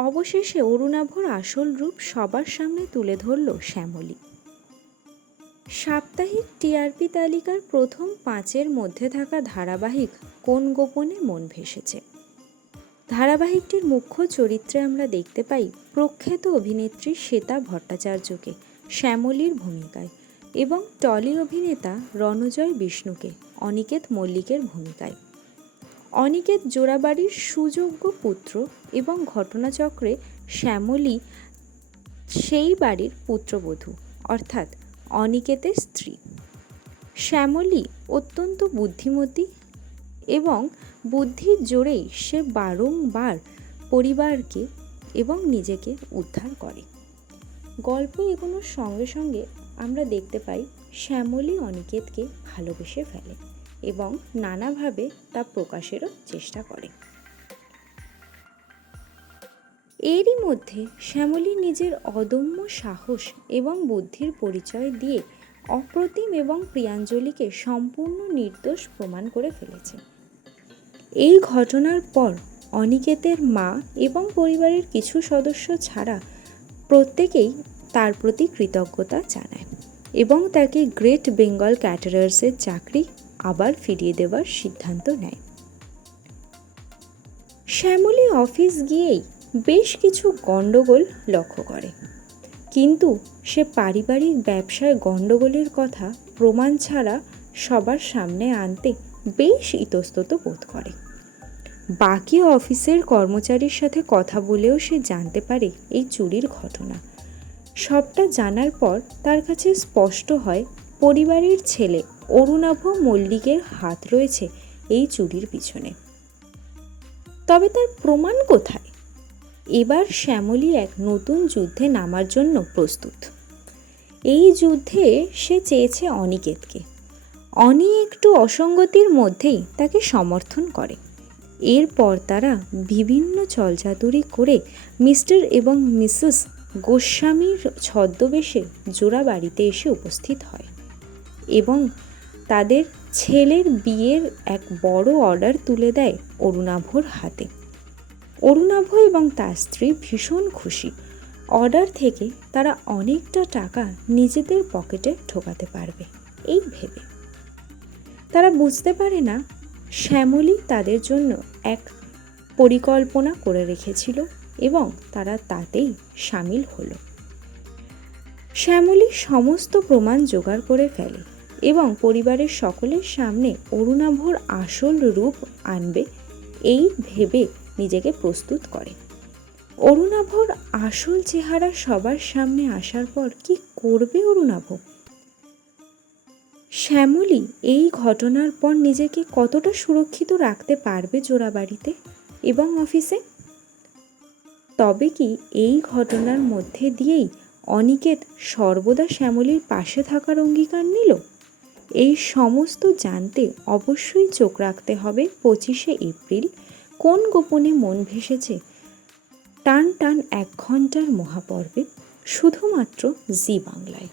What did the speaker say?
অবশেষে অরুণাভর আসল রূপ সবার সামনে তুলে ধরল শ্যামলী। সাপ্তাহিক টিআরপি তালিকার প্রথম পাঁচের মধ্যে থাকা ধারাবাহিক কোন গোপনে মন ভেসেছে? ধারাবাহিকটির মুখ্য চরিত্রে আমরা দেখতে পাই প্রখ্যাত অভিনেত্রী শ্বেতা ভট্টাচার্যকে, শ্যামলীর ভূমিকায়, এবং টলি অভিনেতা রণজয় বিষ্ণুকে, অনিকেত মল্লিকের ভূমিকায়। অনিকেত জোড়াবাড়ির সুযোগ্য পুত্র এবং ঘটনাচক্রে শ্যামলী সেই বাড়ির পুত্রবধূ, অর্থাৎ অনিকেতের স্ত্রী। শ্যামলী অত্যন্ত বুদ্ধিমতী এবং বুদ্ধির জোরেই সে বারংবার পরিবারকে এবং নিজেকে উদ্ধার করে। গল্প এগোনোর সঙ্গে সঙ্গে আমরা দেখতে পাই, শ্যামলী অনিকেতকে ভালোবেসে ফেলে। এবং নানাভাবে তা প্রকাশেরও চেষ্টা করে। এরই মধ্যে শ্যামলী নিজের অদম্য সাহস এবং বুদ্ধির পরিচয় দিয়ে অপ্রতিম এবং প্রিয়াঞ্জলিকে সম্পূর্ণ নির্দোষ প্রমাণ করে ফেলেছে। এই ঘটনার পর অনিকেতের মা এবং পরিবারের কিছু সদস্য ছাড়া প্রত্যেকেই তার প্রতি কৃতজ্ঞতা জানায় এবং তাকে গ্রেট বেঙ্গল ক্যাটারার্সের চাকরি আবার ফিরিয়ে দেওয়ার সিদ্ধান্ত নেয়। শ্যামলী অফিস গিয়েই বেশ কিছু গণ্ডগোল লক্ষ্য করে। কিন্তু সে পারিবারিক ব্যবসায় গণ্ডগোলের কথা প্রমাণ ছাড়া সবার সামনে আনতে বেশ ইতস্তত বোধ করে। বাকি অফিসের কর্মচারীর সাথে কথা বলেও সে জানতে পারে এই চুরির ঘটনা। সবটা জানার পর তার কাছে স্পষ্ট হয়, পরিবারের ছেলে অরুণাভ মল্লিকের হাত রয়েছে এই চুরির পিছনে। তবে তার প্রমাণ কোথায়? এবার শ্যামলী এক নতুন যুদ্ধে নামার জন্য প্রস্তুত। এই যুদ্ধে সে চেয়েছে অনিকেতকে। অনি একটু অসঙ্গতির মধ্যেই তাকে সমর্থন করে। এরপর তারা বিভিন্ন চলচাতুরি করে মিস্টার এবং মিসেস গোস্বামীর ছদ্মবেশে জোড়া বাড়িতে এসে উপস্থিত হয় এবং তাদের ছেলের বিয়ের এক বড় অর্ডার তুলে দেয় অরুণাভর হাতে। অরুণাভ এবং তার স্ত্রী ভীষণ খুশি। অর্ডার থেকে তারা অনেকটা টাকা নিজেদের পকেটে ঢোকাতে পারবে, এই ভেবে। তারা বুঝতে পারে না, শ্যামলী তাদের জন্য এক পরিকল্পনা করে রেখেছিল এবং তারা তাতেই সামিল হলো। শ্যামলী সমস্ত প্রমাণ জোগাড় করে ফেলে। এবং পরিবারের সকলের সামনে অরুণাভর আসল রূপ আনবে, এই ভেবে নিজেকে প্রস্তুত করে। অরুণাভর আসল চেহারা সবার সামনে আসার পর কি করবে অরুণাভ শ্যামলী, এই ঘটনার পর নিজেকে কতটা সুরক্ষিত রাখতে পারবে জোড়াবাড়িতে এবং অফিসে? তবে কি এই ঘটনার মধ্যে দিয়েই অনিকেত সর্বদা শ্যামলীর পাশে থাকার অঙ্গীকার নিল? এই সমস্ত জানতে অবশ্যই চোখ রাখতে হবে পঁচিশে এপ্রিল। কোন গোপনে মন ভেসেছে? টান টান এক ঘণ্টার মহাপর্বে, শুধুমাত্র জি বাংলায়।